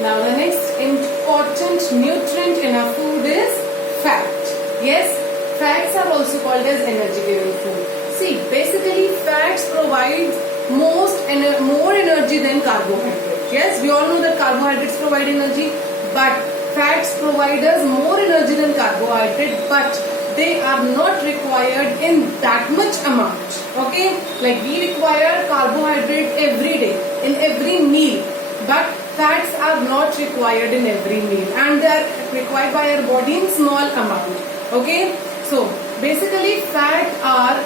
Now the next important nutrient in our food is fat. Yes, fats are also called as energy giving food. See, basically fats provide more energy than carbohydrates. Yes, we all know that carbohydrates provide energy, but fats provide us more energy than carbohydrate, but they are not required in that much amount. Okay, like we require carbohydrate every day in every meal, but fats are not required in every meal, and they are required by our body in small amount. Okay, so basically fat are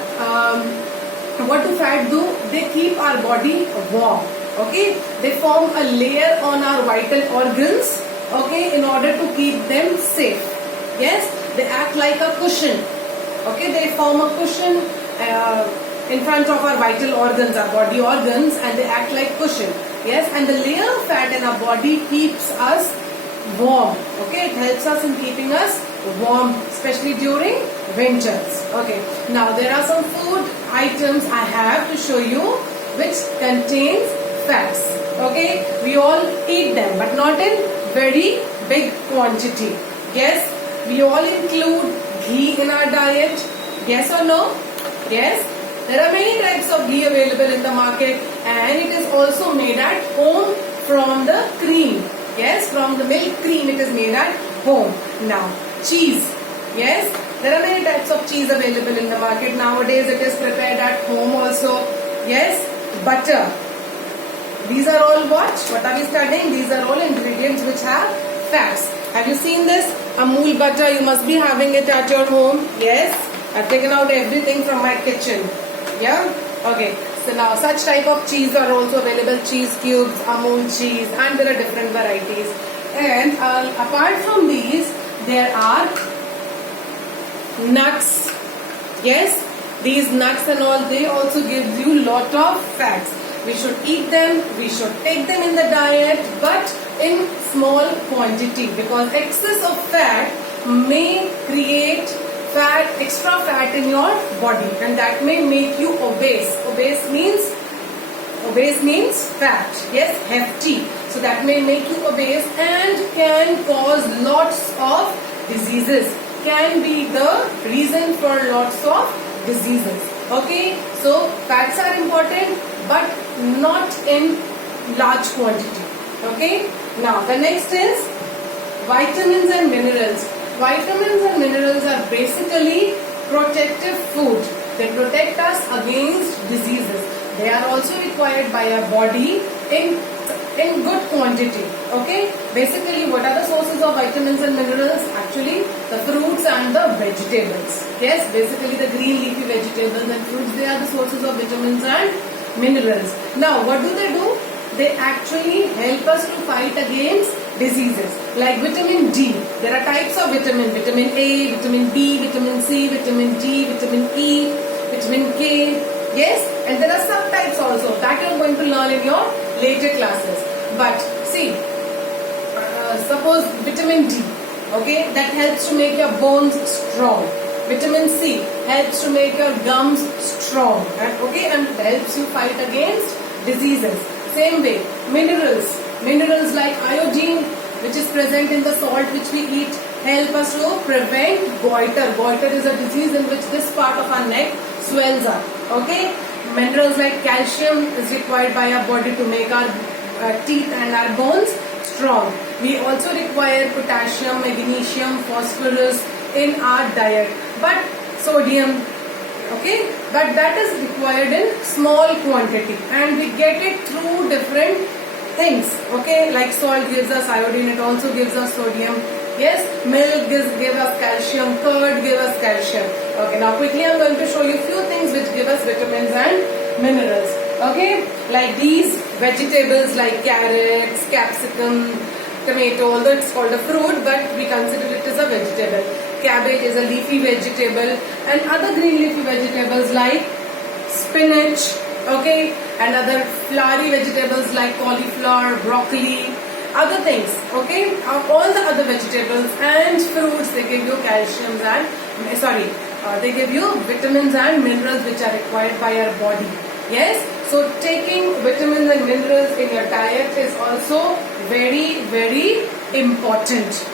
what do fat do? They keep our body warm. Okay, they form a layer on our vital organs. Okay, in order to keep them safe. Yes, they act like a cushion. Okay, they form a cushion in front of our vital organs, our body organs, and they act like cushion. Yes, and the layer of fat in our body keeps us warm. Okay, it helps us in keeping us warm, especially during winters. Okay, now there are some food items I have to show you which contains fats. Okay, we all eat them, but not in very big quantity. Yes, we all include ghee in our diet. Yes or no? Yes. There are many types of ghee available in the market, and it is also made at home from the cream. Yes, from the milk cream it is made at home. Now, cheese. Yes, there are many types of cheese available in the market. Nowadays it is prepared at home also. Yes, butter. These are all what? What are we studying? These are all ingredients which have fats. Have you seen this? Amul butter, you must be having it at your home. Yes, I've taken out everything from my kitchen. Yeah, okay. So now such type of cheese are also available. Cheese cubes, Amul cheese, and there are different varieties. And apart from these, there are nuts. Yes, these nuts and all, they also give you lot of fats. We should eat them, we should take them in the diet, but in small quantity, because excess of fat may create extra fat in your body, and that may make you obese. Obese means fat. Yes, hefty. So that may make you obese and can cause lots of diseases. Can be the reason for lots of diseases. Okay, so fats are important, but not in large quantity. Okay, now the next is vitamins and minerals. Vitamins and minerals are basically protective food. They protect us against diseases. They are also required by our body in good quantity. Okay, basically what are the sources of vitamins and minerals? Actually the fruits and the vegetables. Yes, basically the green leafy vegetables and fruits, they are the sources of vitamins and minerals. Now what do? They actually help us to fight against diseases. Like vitamin D, there are types of vitamin. Vitamin A, vitamin B, vitamin C, vitamin D, vitamin E, vitamin K. Yes, and there are subtypes also that you are going to learn in your later classes. But see, suppose vitamin D, okay, that helps to make your bones strong. Vitamin C helps to make your gums strong, okay, and helps you fight against diseases. Same way, minerals like iodine, which is present in the salt which we eat, help us to prevent goiter. Goiter is a disease in which this part of our neck swells up. Okay, minerals like calcium is required by our body to make our teeth and our bones strong. We also require potassium, magnesium, phosphorus in our diet, but sodium, okay, but that is required in small quantity, and we get it through different things. Okay, like salt gives us iodine, it also gives us sodium. Yes, milk gives us calcium, curd gives us calcium. Okay, now quickly I am going to show you few things which give us vitamins and minerals. Okay, like these vegetables like carrots, capsicum, tomato, although it's called a fruit, but we consider it as a vegetable. Cabbage is a leafy vegetable, and other green leafy vegetables like spinach, okay, and other flowery vegetables like cauliflower, broccoli, other things, okay. All the other vegetables and fruits, they give you calcium and they give you vitamins and minerals which are required by our body. Yes, so taking vitamins and minerals in your diet is also very, very important.